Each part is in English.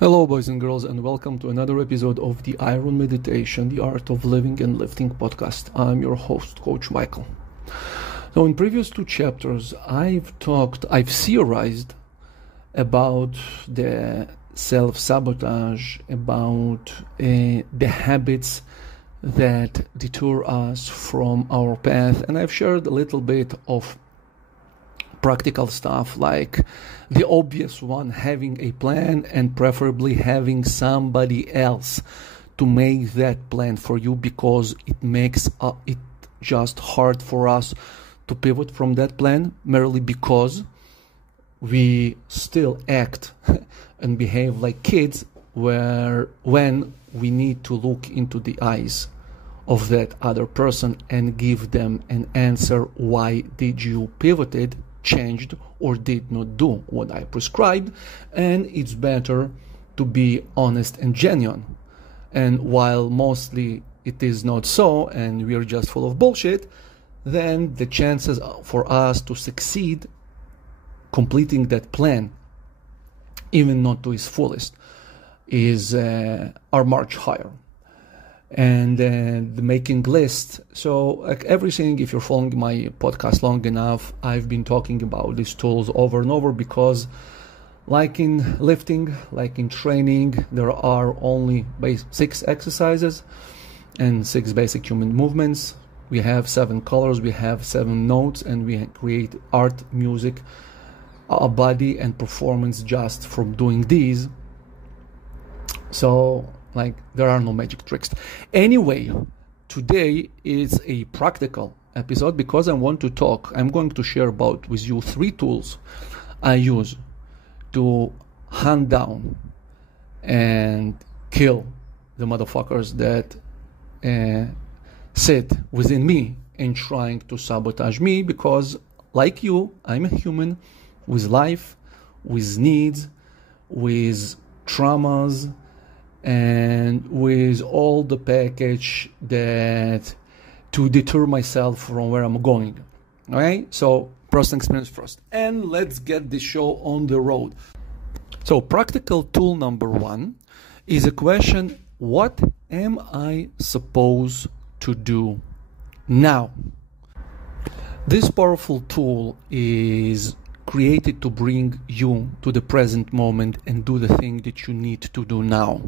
Hello, boys and girls, and welcome to another episode of the Iron Meditation, the Art of Living and Lifting podcast. I'm your host, Coach Michael. So, in previous two chapters, I've theorized about the self-sabotage, about the habits that deter us from our path, and I've shared a little bit of practical stuff like the obvious one, having a plan and preferably having somebody else to make that plan for you, because it makes it just hard for us to pivot from that plan merely because we still act and behave like kids when we need to look into the eyes of that other person and give them an answer. Why did you pivoted, changed, or did not do what I prescribed? And it's better to be honest and genuine. And while mostly it is not so and we're just full of bullshit, then the chances for us to succeed completing that plan, even not to its fullest, are much higher. And the making list. So like everything, if you're following my podcast long enough, I've been talking about these tools over and over because like in lifting, like in training, there are only 6 exercises and 6 basic human movements. We have 7 colors, we have 7 notes, and we create art, music, a body and performance just from doing these. So like there are no magic tricks. Anyway, today is a practical episode because I'm going to share with you 3 tools I use to hunt down and kill the motherfuckers that sit within me and trying to sabotage me, because like you, I'm a human with life, with needs, with traumas, and with all the package that to deter myself from where I'm going. Alright, so personal experience first, and let's get the show on the road. So practical tool number 1 is a question: what am I supposed to do now? This powerful tool is created to bring you to the present moment and do the thing that you need to do now.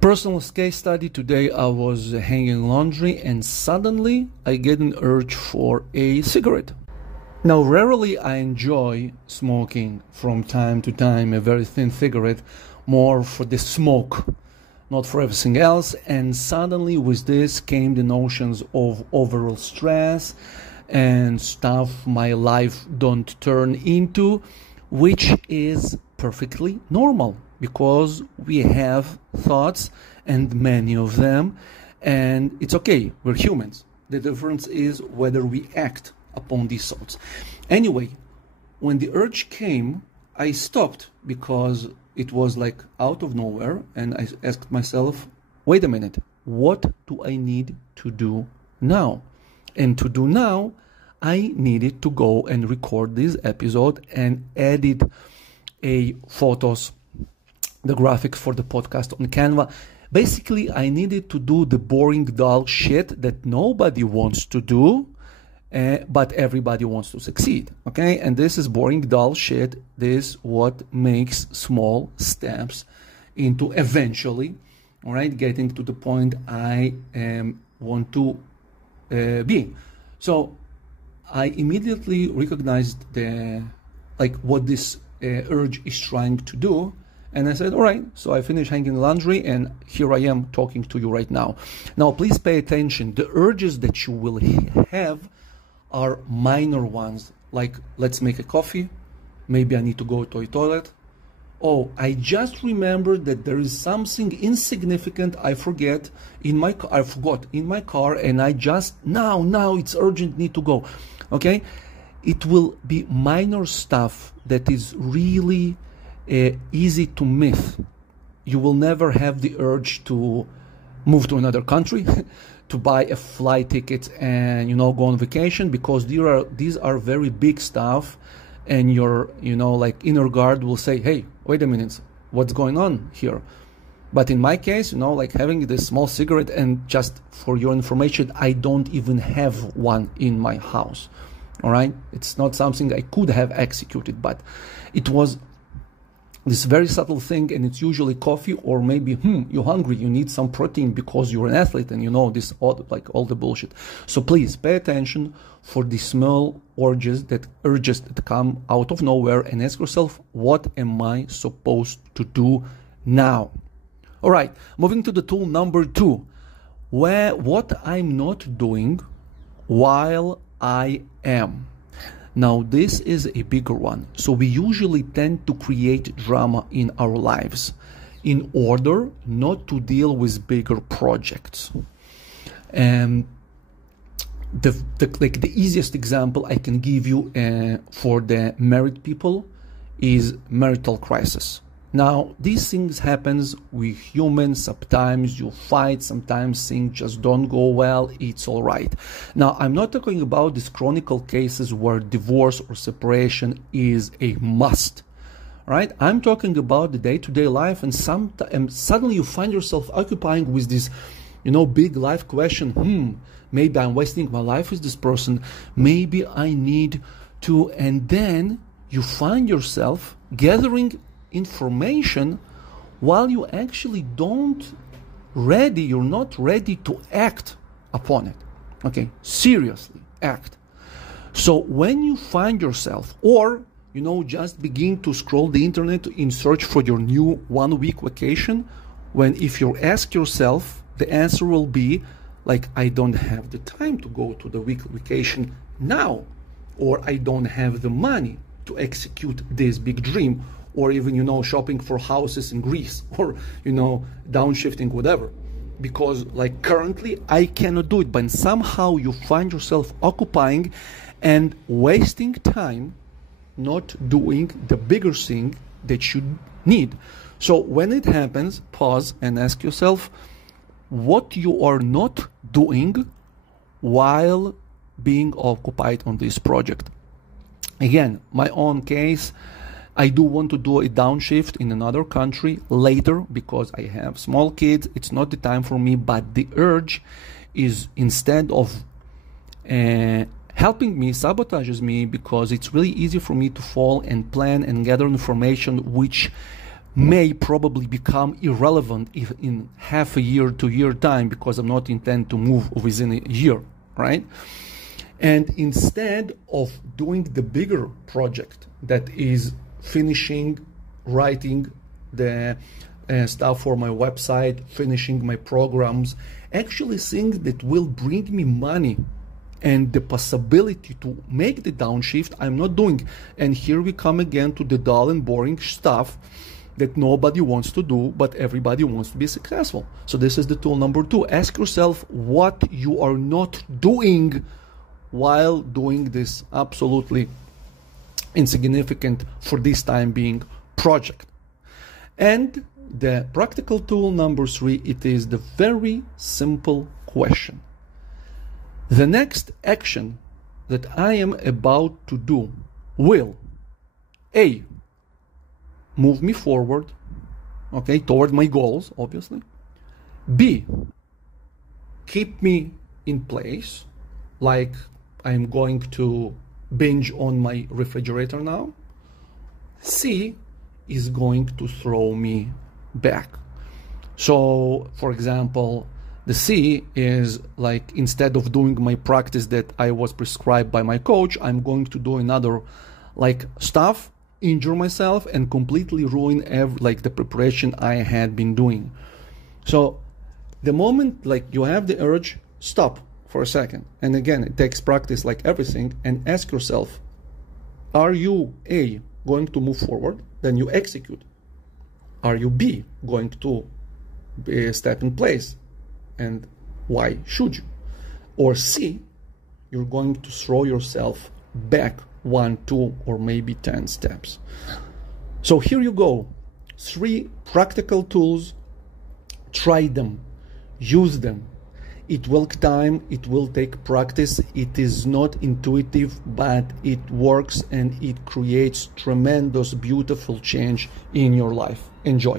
Personal case study: today I was hanging laundry and suddenly I get an urge for a cigarette. Now rarely I enjoy smoking from time to time a very thin cigarette, more for the smoke, not for everything else. And suddenly with this came the notions of overall stress and stuff my life don't turn into, which is perfectly normal because we have thoughts and many of them, and it's okay, we're humans. The difference is whether we act upon these thoughts. Anyway, when the urge came, I stopped because it was like out of nowhere, and I asked myself, wait a minute, what do I need to do now? And to do now, I needed to go and record this episode and edit the graphics for the podcast on Canva. Basically, I needed to do the boring, dull shit that nobody wants to do, but everybody wants to succeed. Okay, and this is boring, dull shit. This is what makes small steps into eventually, all right, getting to the point I want to be. So I immediately recognized what this urge is trying to do, and I said, all right, so I finished hanging laundry and here I am talking to you right now. Now please pay attention. The urges that you will have are minor ones, like let's make a coffee, maybe I need to go to a toilet. Oh, I just remembered that there is something insignificant I forgot in my car, and I just now it's urgent, need to go. Okay, it will be minor stuff that is really easy to miss. You will never have the urge to move to another country, to buy a flight ticket and go on vacation, because these are very big stuff, and your inner guard will say, hey, wait a minute, what's going on here. But in my case, like having this small cigarette, and just for your information, I don't even have one in my house. All right? It's not something I could have executed, but it was this very subtle thing, and it's usually coffee, or maybe you're hungry, you need some protein because you're an athlete, and this all the bullshit. So please pay attention for the small urges that come out of nowhere, and ask yourself, what am I supposed to do now? All right, moving to the tool number 2, what I'm not doing while I am. Now, this is a bigger one. So we usually tend to create drama in our lives in order not to deal with bigger projects. And the easiest example I can give you for the married people is marital crisis. Now, these things happens with humans. Sometimes you fight, sometimes things just don't go well. It's all right. Now, I'm not talking about these chronicle cases where divorce or separation is a must, right? I'm talking about the day-to-day life, and suddenly you find yourself occupying with this, big life question. Maybe I'm wasting my life with this person. Maybe I need to, and then you find yourself gathering information while you actually you're not ready to act upon it. Okay, seriously act. So when you find yourself, or just begin to scroll the internet in search for your new 1-week vacation, if you ask yourself, the answer will be like, I don't have the time to go to the week vacation now, or I don't have the money to execute this big dream, or even, shopping for houses in Greece, or, downshifting, whatever. Because currently I cannot do it, but somehow you find yourself occupying and wasting time not doing the bigger thing that you need. So when it happens, pause and ask yourself what you are not doing while being occupied on this project. Again, my own case, I do want to do a downshift in another country later because I have small kids. It's not the time for me, but the urge is, instead of helping me, sabotages me, because it's really easy for me to fall and plan and gather information which may probably become irrelevant if in half a year to year time, because I'm not intend to move within a year, right? And instead of doing the bigger project that is finishing writing the stuff for my website, finishing my programs, actually things that will bring me money and the possibility to make the downshift, I'm not doing. And here we come again to the dull and boring stuff that nobody wants to do, but everybody wants to be successful. So this is the tool number 2. Ask yourself what you are not doing while doing this absolutely insignificant for this time being project. And the practical tool number 3, it is the very simple question. The next action that I am about to do will A, move me forward, okay, toward my goals, obviously. B, keep me in place, like I'm going to binge on my refrigerator now. C is going to throw me back. So, for example, the C is like, instead of doing my practice that I was prescribed by my coach, I'm going to do another stuff, injure myself, and completely ruin the preparation I had been doing. So the moment you have the urge, stop for a second. And again, it takes practice like everything, and ask yourself, are you A, going to move forward? Then you execute. Are you B, going to step in place? And why should you? Or C, you're going to throw yourself back 1, 2, or maybe 10 steps. So here you go. 3 practical tools. Try them. Use them. It will take time, it will take practice. It is not intuitive, but it works and it creates tremendous, beautiful change in your life. Enjoy.